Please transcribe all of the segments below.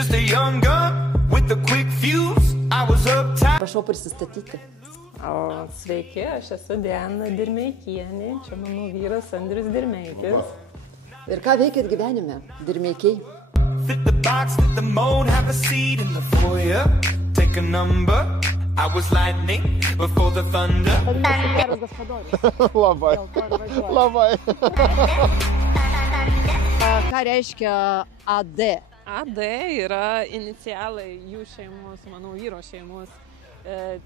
just a young gun with a quick fuse. I was uptight. Prašau prisistatyti. Sveiki, aš esu Diana Dirmeikienė, čia mano vyras Andrius Dirmeikis. Ir ką veikėt gyvenime, Dirmeikiai? Fit the box, fit the mold, have a seat in the foyer. Take a number. I was lightning before the thunder. Labai. Labai. Ką reiškia AD? AD yra inicialai jų šeimos, mano vyro šeimos.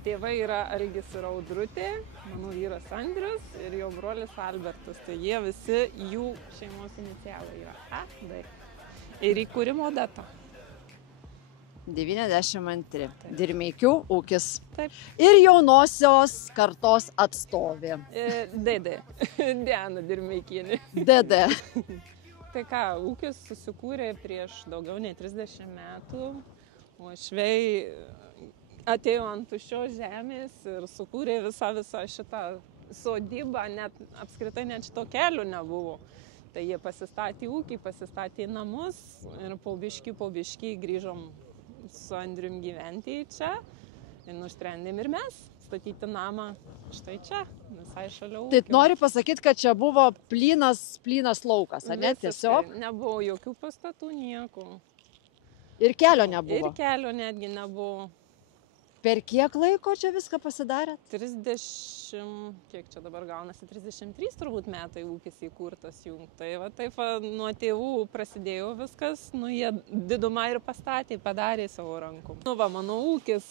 Tėvai yra Algis ir Audrutė, mano vyras Andrius ir jo brolis Albertas. Tai jie visi jų šeimos inicialai yra AD. Ir įkūrimo data. 92. Dirmeikių ūkis. Taip. Ir jaunosios kartos atstovė. DD. Diana Dirmeikienė. DD. Tai ką, ūkis susikūrė prieš daugiau nei 30 metų, o švei atėjo ant tuščios žemės ir sukūrė visą šitą sodybą, apskritai net šito kelio nebuvo. Tai jie pasistatė ūkį, pasistatė namus ir po biškį grįžom su Andrium gyventi čia ir nusprendėm ir mes statyti namą štai čia, visai šalia ūkio. Tai nori pasakyti, kad čia buvo plynas laukas, ar ne? Tiesiog? Nebuvo jokių pastatų, nieko. Ir kelio nebuvo? Ir kelio netgi nebuvo. Per kiek laiko čia viską pasidarėt? 30, kiek čia dabar gaunasi, 33 turbūt metai ūkis įkurtas jų. Tai va taip nuo tėvų prasidėjo viskas, jie didumą ir pastatė, padarė savo rankom. Va, mano ūkis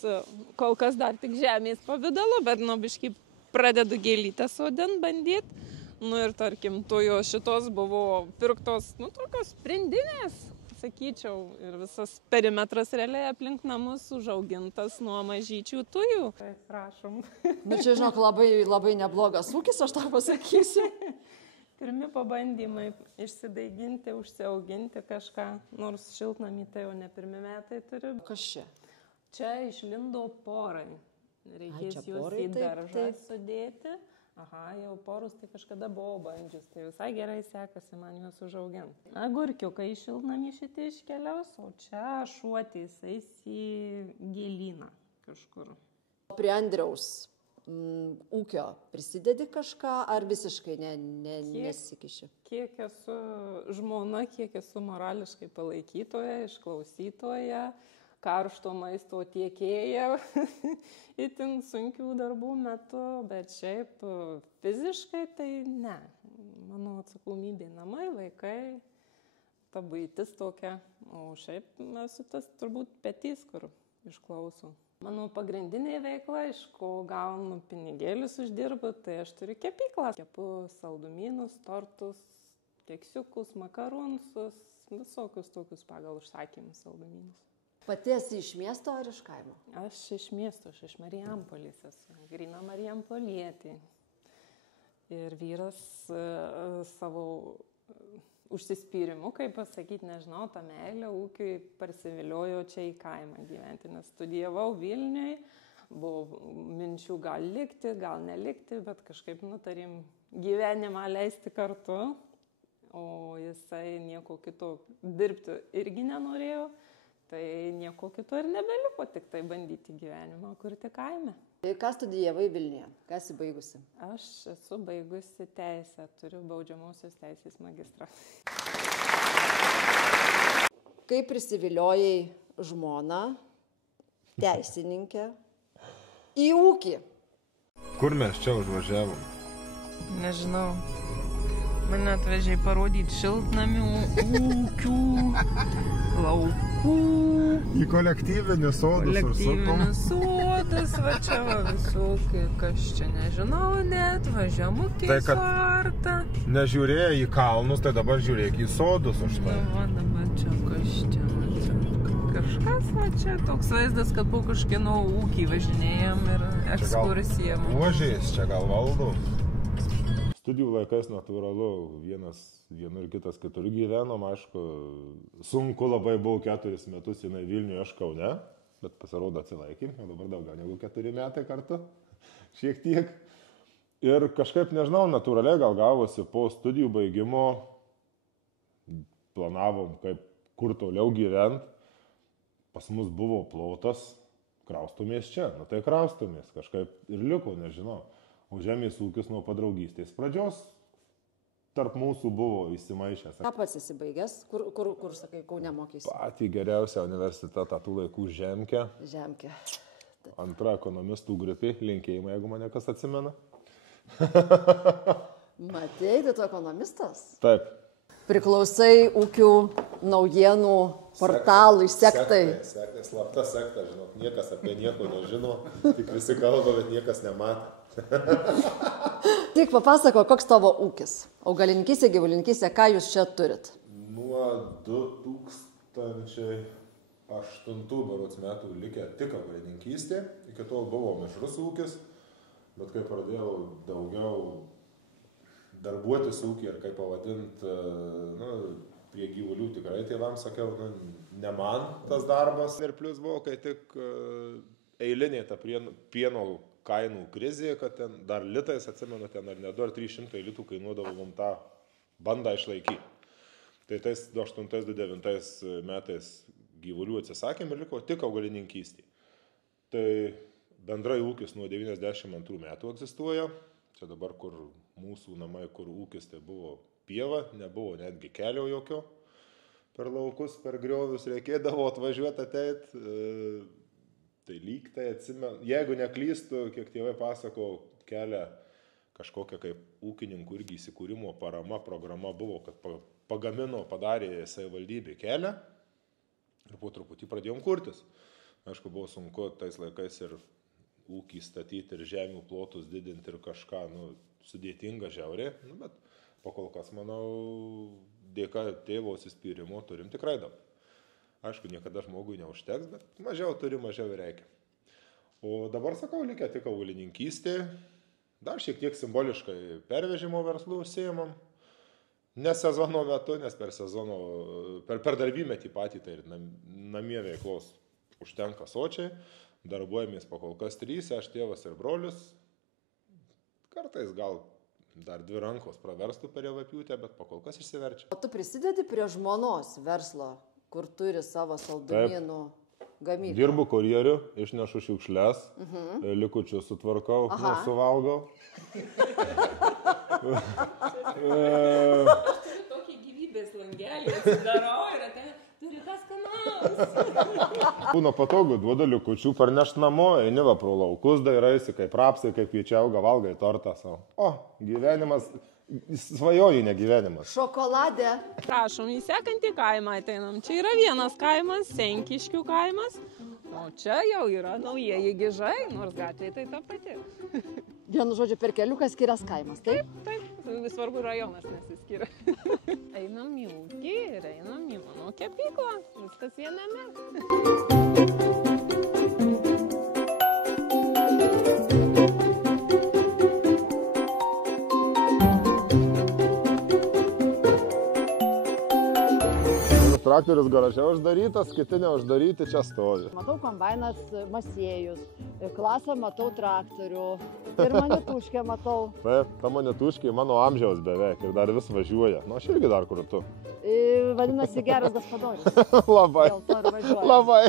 kol kas dar tik žemės pavidalo, bet biškį pradedu gėlytę sodint bandyti. Ir tarkim, šitos buvo pirktos, tokios sprendinės, sakyčiau, ir visas perimetras realiai aplink namus užaugintas nuo mažyčių tujų. Tai prašom. Čia, žinok, labai neblogas ūkis, aš tau pasakysiu. Pirmi pabandymai išsidaiginti, užsiauginti kažką, nors šiltnamį tai jau ne pirmi metai turiu. Kas čia? Čia išlindo porai. Reikės juos į daržą sudėti. Aha, jau porus tai kažkada buvau bandžius, tai visai gerai sekasi man juos užauginti. Agurkiukai iš šiltnamį šitie iškeliaus, o čia šuotis eis į gėlyną kažkur. Prie Andriaus ūkio prisidedi kažką ar visiškai nesikiši? Kiek esu žmona, kiek esu morališkai palaikytoja, išklausytoja, karšto maisto tiekėja, itin sunkių darbų metu, bet šiaip fiziškai tai ne. Mano atsakomybė namai, vaikai, ta buitis tokia, o šiaip esu tas turbūt petys, kur išklausau. Mano pagrindinė veikla, iš ko gaunu pinigėlius uždirbu, tai aš turiu kepyklą. Kepu saldumynus, tortus, keksiukus, makaronsus, visokius tokius pagal užsakymus saldumynus. Pati esi iš miesto ar iš kaimo? Aš iš miesto, aš iš Marijampolės esu, gryna Marijampolietė. Ir vyras savo užsispyrimu, kaip pasakyti, nežinau, tą meilę ūkiui parsiviliojo čia į kaimą gyventi, nes studijavau Vilniui, buvo minčių gal likti, gal nelikti, bet kažkaip nutarėm gyvenimą leisti kartu, o jisai nieko kito dirbti irgi nenorėjo. Tai nieko kito ir nebeliko, tik tai bandyti gyvenimą kurti kaime. Ką studijavai Vilniuje? Ką esi baigusi? Aš esu baigusi teisę, turiu baudžiamosios teisės magistrą. Kaip prisiviliojai žmoną, teisininkę, į ūkį? Kur mes čia užvažiavom? Nežinau. Mane atvežė parodyti šiltnamių, ūkių, laukų. Į kolektyvinius sodus. Kolektyvinius sodus, va čia va visokie, kas čia nežinau net, važiuojam į suartą. Nežiūrėjo į kalnus, tai dabar žiūrėk į sodus už tai. Va dabar čia kas čia, kažkas va čia, toks vaizdas, kad po kažkieno ūkį važinėjom ir ekskursijam. Uožiais čia gal valdo. Studijų laikais natūralu, vienu ir kitas kitur gyvenom, aišku, sunku labai buvo 4 metus jinai Vilniuje, aš Kaune, bet pasirodo atsilaikėm, jau dabar daugiau negu 4 metai kartu, šiek tiek. Ir kažkaip, nežinau, natūraliai gal gavosi po studijų baigimo, planavom, kur toliau gyventi. pas mus buvo plotas, kraustumės čia, nu tai kraustumės, kažkaip ir liko, nežinau. O žemės ūkis nuo padraugystės pradžios tarp mūsų buvo įsimaišęs. Ką pats esi baigęs? Kur sakai, Kaune mokysi? Patį geriausią universitetą tų laikų Žemkę. Žemkę. Antra ekonomistų grupė, linkėjimai, jeigu mane kas atsimena. Matei, tai tu ekonomistas? Taip. Priklausai ūkių naujienų portalui, sektai. Sektai, slapta sekta, žinot, niekas apie nieko nežino, tik visi kalba, bet niekas nematė. Tik papasako, koks tavo ūkis? Augalininkystė, gyvulininkystė, ką jūs čia turit? Nuo 2008 berods metų likę tik augalininkystė, iki tol buvo mišrus ūkis, bet kai pradėjau daugiau darbuotis ūkį ir kaip pavadinti, prie gyvulių tikrai tėvams sakiau, ne man tas darbas. Ir plus buvo, kai tik eilinė ta pieno kainų krizė, kad ten dar litais, atsimenu, ten ar ne 200-300 litų kainuodavo mums tą bandą išlaikyti. Tai tais 2008-2009 metais gyvulių atsisakėm ir liko tik augalininkystė. Tai bendrai ūkis nuo 92 metų egzistuoja. Čia dabar, kur mūsų namai, kur ūkis, tai buvo pieva, nebuvo netgi kelio jokio per laukus, per griovius, reikėdavo atvažiuoti ateit. Tai lyg tai atsimenu, jeigu neklystu, kiek tėvai pasako, kelią kažkokią kaip ūkininkų irgi įsikūrimo parama programa buvo, kad padarė savivaldybė kelią ir po truputį pradėjom kurtis. Aišku, buvo sunku tais laikais ir ūkį statyti, ir žemių plotus didinti, ir kažką, sudėtinga žiauriai, bet pakol kas, manau, dėka tėvo atsispyrimo turim tikrai daug. Aišku, niekada žmogui neužteks, bet mažiau turi, mažiau reikia. O dabar, sakau, likę tik augalininkystė, dar šiek tiek simboliškai pervežimo verslų užsiimam. Ne sezono metu, nes per darbymetį patį, tai ir namie veiklos užtenka sočiai. Darbuojamės pakol kas 3, aš tėvas ir brolius. Kartais gal dar 2 rankos praverstų per javapjūtę, bet pakol kas išsiverčia. O tu prisidedi prie žmonos verslo, kur turi savo saldumynų gamybą? Dirbu kurjeriu, išnešu šiukšles, likučius sutvarkau, suvalgau. Aš turiu tokį gyvybės langelį, atsidarau ir ateina, turi tas kanalas. Būna patogu, duoda likučių, parnešt namo, eini va pro laukus, dairaisi, kaip rapsai, kaip kviečiai auga, valgai tortą savo. O, gyvenimas, svajoji, ne gyvenimas. Šokoladė. Prašom, į sekantį kaimą ateinam. Čia yra vienas kaimas, Senkiškių kaimas, o čia jau yra naujieji Gižai, nors gatvė tai ta pati. Vienu žodžiu, per keliuką skirias kaimas, taip? Taip, svarbu rajonas nesiskiria. Einam į ūkį ir einam į mano kepyklą, viskas viename. Traktorius garaže uždarytas, kiti neuždaryti, čia stovi. Matau kombainas Masiejus, klasą matau traktorių ir manituškę matau. Taip, ta manituškė mano amžiaus beveik ir dar vis važiuoja. Aš irgi dar kurtu. Vadinasi, geras gaspadoris. Labai. Dėl to ir važiuoja. Labai.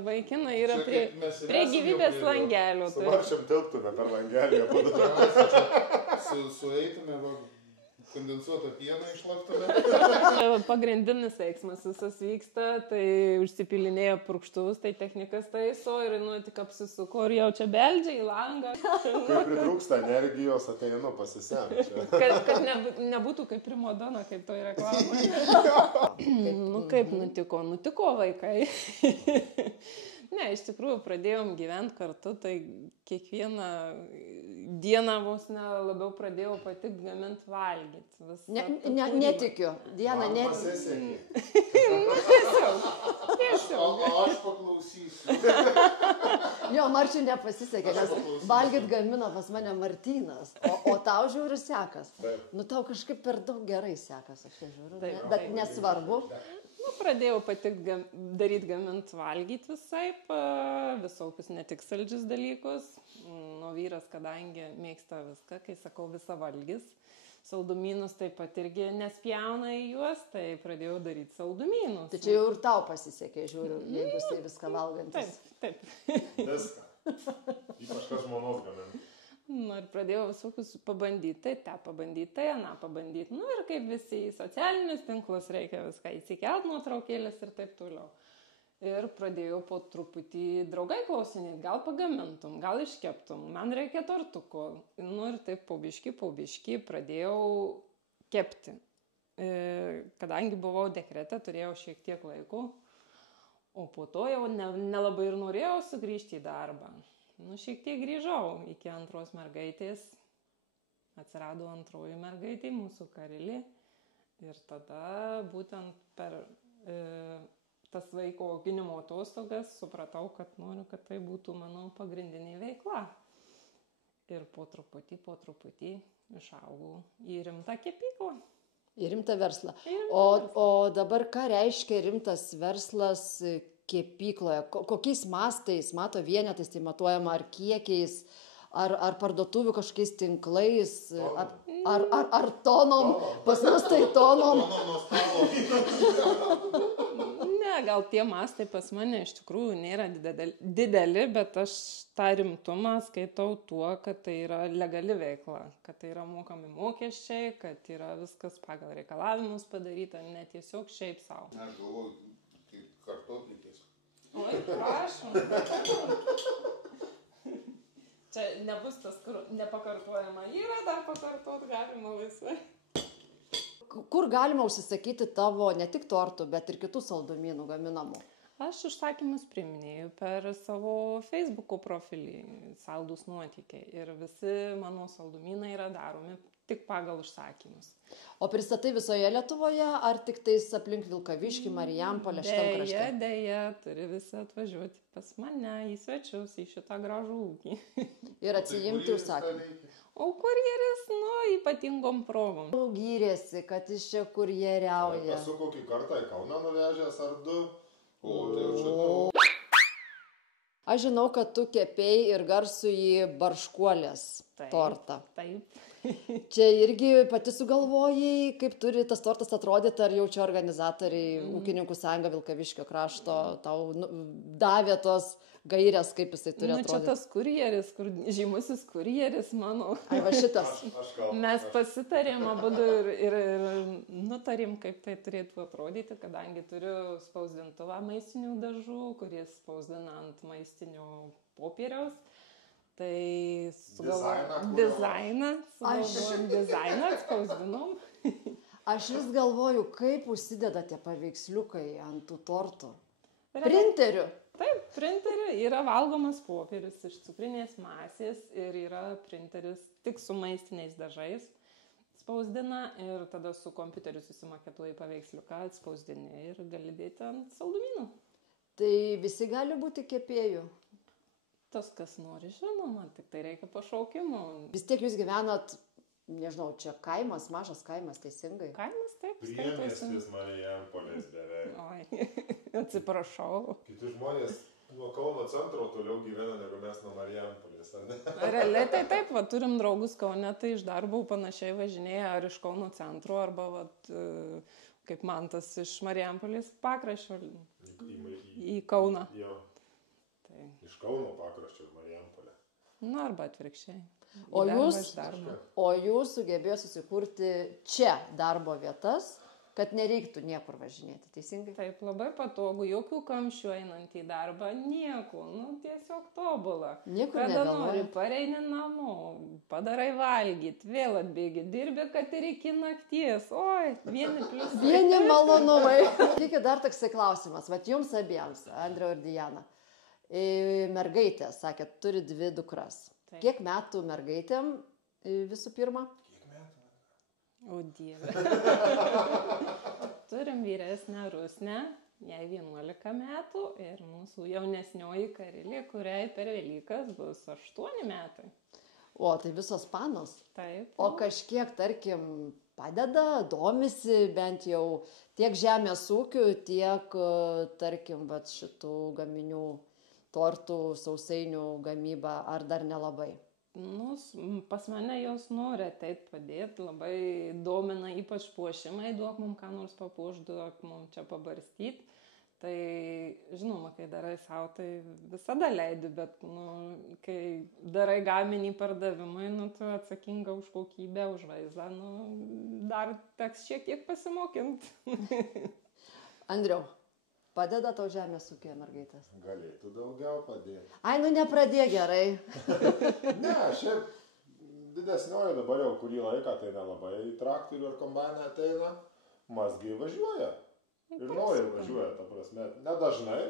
Vaikinai yra prie gyvybės langelių. Suvaršiam tilptume per langelį. Sueitume, kondensuotą pieną išlaktume. Pagrindinis veiksmas visas vyksta, tai užsipilinėja purkštuvus, tai technikas taiso ir tik apsisuko ir jau čia beldžia į langą. Kai pritrūksta energijos, ateinu pasisemti. Kad nebūtų kaip primadona, kaip toj reklamai. Kaip nutiko? Nutiko vaikai. Ne, iš tikrųjų pradėjom gyventi kartu, tai kiekvieną dieną vos labiau pradėjau patik gaminti valgyti. Netikiu. Diana, netikiu. Tiesiog. O aš paklausysiu. Jo, Marčiui nepasisekė, nes valgyt gamina pas mane Martynas, o tau žiūri sekas. Nu, tau kažkaip per daug gerai sekas, aš žiūriu, bet nesvarbu. Nu, pradėjau daryti gaminti valgyti visaip, visokius ne tik saldžius dalykus. Nu, vyras, kadangi mėgsta viską, kai sakau visą valgys, saldumynus taip pat irgi nespjauna į juos, tai pradėjau daryti saldumynus. Tai čia jau ir tau pasisekė, žiūriu, jeigu jisai viską valgantis. Taip. Viską. Ypač kas žmonos gaminti. Nu, ir pradėjau visokius pabandyti, tai tą pabandyti, tai aną pabandyti. Nu, ir kaip visi į socialinius tinklus reikia viską įsikelt, nuotraukėlės ir taip toliau. Ir pradėjau po truputį draugai klausinėti, gal pagamintum, gal iškeptum, man reikia tortuko. Nu, ir taip paubiški pradėjau kepti. Kadangi buvau dekrete, turėjau šiek tiek laiko, o po to jau nelabai ir norėjau sugrįžti į darbą. Nu, šiek tiek grįžau iki antros mergaitės, atsirado antroji mergaitė, mūsų Karilė. Ir tada būtent per tas vaiko auginimo atostogas supratau, kad noriu, kad tai būtų mano pagrindinė veikla. Ir po truputį išaugau į rimtą kepyklą. Į rimtą verslą. O dabar ką reiškia rimtas verslas kepykloje? Kokiais mastais, mato vienetais, tai matuojama ar kiekiais, ar parduotuvių kažkokiais tinklais, ar tonom, pas mus tai tonom. Ne, gal tie mastai pas mane iš tikrųjų nėra dideli, bet aš tą rimtumą skaitau tuo, kad tai yra legali veikla, kad tai yra mokami mokesčiai, kad yra viskas pagal reikalavimus padaryta, ne tiesiog šiaip savo. Ne, aš galvoju, kaip kartotlikės. Oi, prašom. Čia nebus tas, kur nepakartojama yra, dar pakartot galima laisvai. Kur galima užsisakyti tavo ne tik tortų, bet ir kitų saldumynų gaminamų? Aš užsakymus priminėjau per savo Facebook'o profilį Saldūs nuotykiai ir visi mano saldumynai yra daromi tik pagal užsakymus. O pristatai visoje Lietuvoje, ar tik tais aplink Vilkaviškį, Marijampolę, šitam krašte? Deja, turi visi atvažiuoti pas mane į svečius, į šitą gražų ūkį. Ir atsijimti užsakymą. O kurjeris, nu, ypatingom progom. Gyrėsi, kad jis čia kurjeriauja. Esu kokį kartą į Kauną nuvežęs ar du. O, tai jau čia daug. Aš žinau, kad tu kepėjai ir garsų į barškuolės tortą. Taip. Čia irgi pati sugalvojai, kaip turi tas tortas atrodyti, ar jau čia organizatoriai, ūkininkų sąjunga Vilkaviškio krašto tau davė tos gairės, kaip jisai turi atrodyti? Nu, čia tas kurjeris, žymusis kurjeris mano. Ai, va šitas. Mes pasitarėm abudu ir nutarėm, kaip tai turėtų atrodyti, kadangi turiu spausdintuvą maistinių dažų, kuris spausdina ant maistinio popieriaus. Tai sugalvojom dizainą, atspausdinom. Aš vis galvoju, kaip užsideda tie paveiksliukai ant tų tortų. Printeriu. Taip, printeriu yra valgomas popierius iš cukrinės masės ir yra printeris tik su maistiniais dažais. Spausdina ir tada su kompiuteriu susimaketuoji paveiksliuką, atspausdini ir gali dėti ant saldumynų. Tai visi gali būti kepėjų? Tas, kas nori, žinoma, tik tai reikia pašaukimo. Vis tiek jūs gyvenat, nežinau, čia kaimas, mažas kaimas, teisingai? Kaimas, taip. Priemiestis Marijampolės beveik. Oi, atsiprašau. Kiti žmonės nuo Kauno centro toliau gyvena negu mes nuo Marijampolės, ar ne? Realiai tai taip, va, turim draugus Kaune, tai iš darbo panašiai važinėja ar iš Kauno centro, arba vat, kaip Mantas iš Marijampolės pakraščio į Kauną. Jo. Iš Kauno pakraščio ir Marijampolė. Na, arba atvirkščiai. O jūs sugebėjo susikurti čia darbo vietas, kad nereiktų niekur važinėti, teisingai? Taip, labai patogu, jokių kamščių einant į darbą, nieko, nu tiesiog tobula. Niekur kada negalvoji. nori, pareini namo, padarai valgyt, vėl atbėgi, dirbi, kad ir iki nakties, oi, vieni pliusai. Vieni malonumai. Tik dar toksai klausimas, vat jums abiems, Andriau ir Diana. Mergaitės, sakėt, turi 2 dukras. Taip. Kiek metų mergaitėm visų pirma? Kiek metų? O Dieve. Turim vyresnę Rusnę, jai 11 metų ir mūsų jaunesnioji Karilė, kuriai per Velykas bus 8 metai. O, tai visos panos. Taip. O kažkiek, tarkim, padeda, domisi bent jau tiek žemės ūkių, tiek, tarkim, šitų gaminių, tortų, sausainių gamybą, ar dar nelabai? Nu, pas mane jos nori ateit padėti, labai domina ypač puošimai, duok mums ką nors papuošti, duok mums čia pabarstyti. Tai žinoma, kai darai savo, tai visada leidi, bet kai darai gaminį pardavimui, tu atsakinga už kokybę, už vaizdą, dar teks šiek tiek pasimokinti. Andriau, padeda tau žemės ūkio mergaitės? Galėtų daugiau padėti. Ai, nepradė gerai. Ne, šiaip didesnioji dabar jau kurį laiką, tai nelabai traktorių ir kombainą ateina, mazgiai važiuoja. Ir nori važiuoja, ta prasme, nedažnai,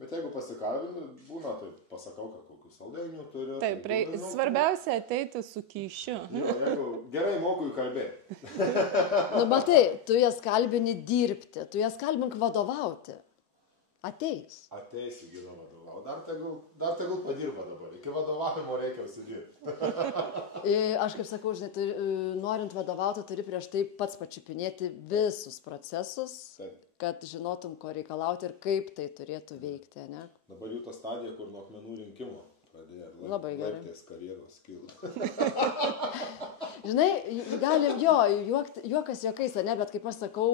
bet jeigu pasikalbinu, būna, tai pasakau, kad kokių saldainių turiu. Taip, svarbiausia ateiti su kyšiu. Jo, jeigu gerai moku įkalbėti. Matai, tu jas kalbini dirbti, tu jas kalbink vadovauti. Ateis. Ateis įgydo vadovauti. Dar tegul padirba dabar. Iki vadovavimo reikia užsidirbti. Aš kaip sakau, žinai, norint vadovauti, turi prieš tai pats pačiupinėti visus procesus, kad žinotum, ko reikalauti ir kaip tai turėtų veikti, ne? Dabar jų ta stadija, kur nuo akmenų rinkimo pradėjo. Labai gerai. Laiptės karjeros kilti. Žinai, galim, juokas juokais, ne, bet kaip aš sakau,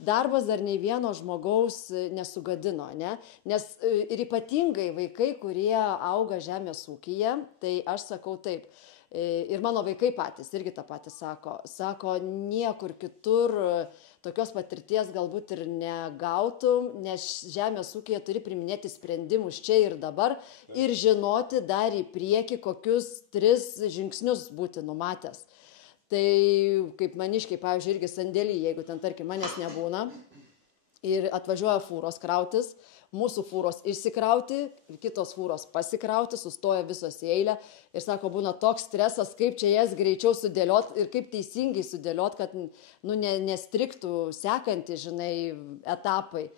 darbas dar nei vieno žmogaus nesugadino, ne? Nes ir ypatingai vaikai, kurie auga žemės ūkyje, tai aš sakau taip, ir mano vaikai patys irgi tą patį sako, niekur kitur tokios patirties galbūt ir negautum, nes žemės ūkyje turi priiminėti sprendimus čia ir dabar ir žinoti dar į priekį, kokius 3 žingsnius būti numatęs. Tai kaip maniškiai, pavyzdžiui, irgi sandėlį, jeigu ten, tarkim, manęs nebūna ir atvažiuoja fūros krautis, mūsų fūros išsikrauti, kitos fūros pasikrauti, sustoja visos į eilę ir sako, būna toks stresas, kaip čia jas greičiau sudėliot ir kaip teisingai sudėliot, kad nestriktų sekantį, žinai, etapai.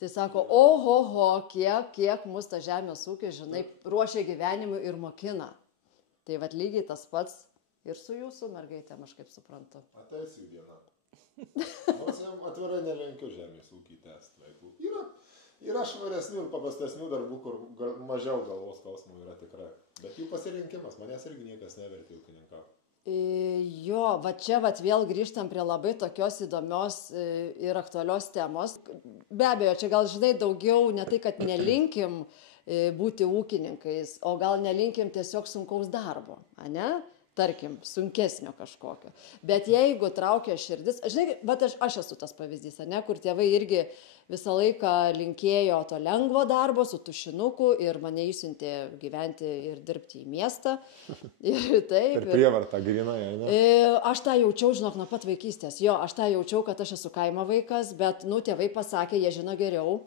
Tai sako, ohoho, kiek mus ta žemės ūkis, žinai, ruošia gyvenimui ir mokina. Tai vat lygiai tas pats. Ir su jūsų mergaitėm, aš kaip suprantu. Ateis į dieną. Nors jam atvirai nelinkiu žemės ūkį tęsti vaikų. Yra švaresnių ir paprastesnių darbų, kur mažiau galvos skausmų yra tikrai. Bet jų pasirinkimas, manęs irgi niekas nevertė ūkininkauti. Jo, va čia vėl grįžtam prie labai tokios įdomios ir aktualios temos. Be abejo, čia gal žinai daugiau ne tai, kad nelinkim būti ūkininkais, o gal nelinkim tiesiog sunkaus darbo, ne? Tarkim, sunkesnio kažkokio. Bet jeigu traukia širdis, žinai, bet aš esu tas pavyzdys, ne, kur tėvai irgi visą laiką linkėjo to lengvo darbo su tušinuku ir mane įsiuntė gyventi ir dirbti į miestą. Ir taip. Ir prievartą grinai, ne? Aš tą jaučiau, žinok, nuo pat vaikystės. Jo, aš tą jaučiau, kad aš esu kaimo vaikas, bet, tėvai pasakė, jie žino geriau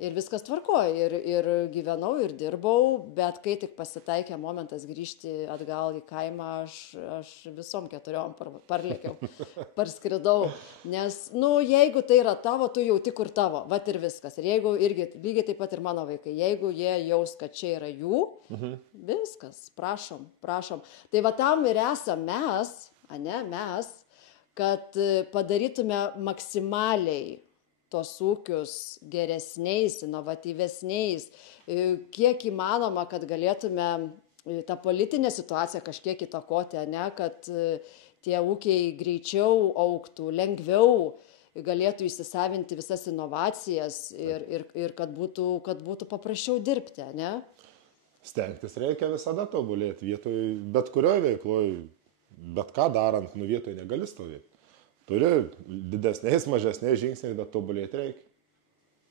ir viskas tvarkoja. Ir gyvenau, ir dirbau, bet kai tik pasitaikė momentas grįžti atgal į kaimą, aš visom 4 parlėkiau, parskridau. Nes, jeigu tai yra tavo, tu jauti, kur tavo. Vat ir viskas. Ir jeigu irgi, lygiai taip pat ir mano vaikai, jeigu jie jaus, kad čia yra jų, viskas, prašom. Tai va tam ir esam mes, kad padarytume maksimaliai tos ūkius geresniais, inovatyvesniais, kiek įmanoma, kad galėtume tą politinę situaciją kažkiek įtakoti, kad tie ūkiai greičiau augtų, lengviau galėtų įsisavinti visas inovacijas ir kad būtų paprasčiau dirbti, ne? Stengtis reikia visada tobulėti vietoj, bet kurioje veikloje, bet ką darant, vietoje negali stovėti. Turi didesniais, mažesniais žingsniais, bet tobulėti reikia.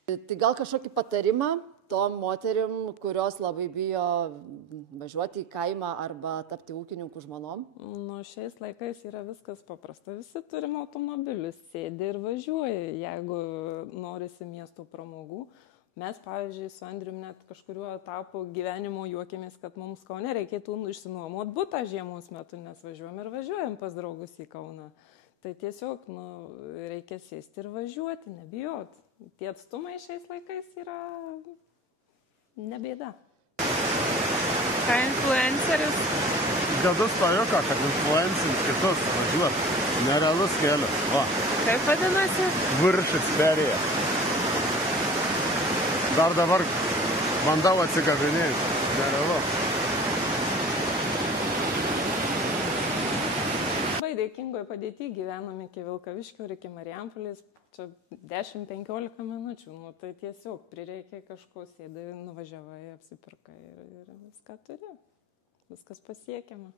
Tai gal kažkokį patarimą tom moterim, kurios labai bijo važiuoti į kaimą arba tapti ūkininkų žmonom? Šiais laikais yra viskas paprasta. Visi turim automobilius, sėdi ir važiuoja, jeigu norisi miesto pramogų. Mes, pavyzdžiui, su Andrium net kažkuriuo etapu gyvenimo juokėmės, kad mums Kaune reikėtų išsinuomoti butą žiemos metu, nes važiuojam pas draugus į Kauną. Tai tiesiog reikia sėsti ir važiuoti, nebijot. Tie atstumai šiais laikais yra nebėda. Ką influencerius? Gadus to jokio, kad influencerius kitus važiuot. Nerealus kelias. Va, Kaip vadinasi? viršis perėja. Dar dabar bandau atsikabinėti. Nerealu. Labai dėkingoje padėtyje gyvenom iki Vilkaviškio ir iki Marijampolės. Čia 10-15 minučių. Nu, tai tiesiog prireikė kažko, sėdai, nuvažiavai, apsipirkai ir viską turi. Viskas pasiekiama.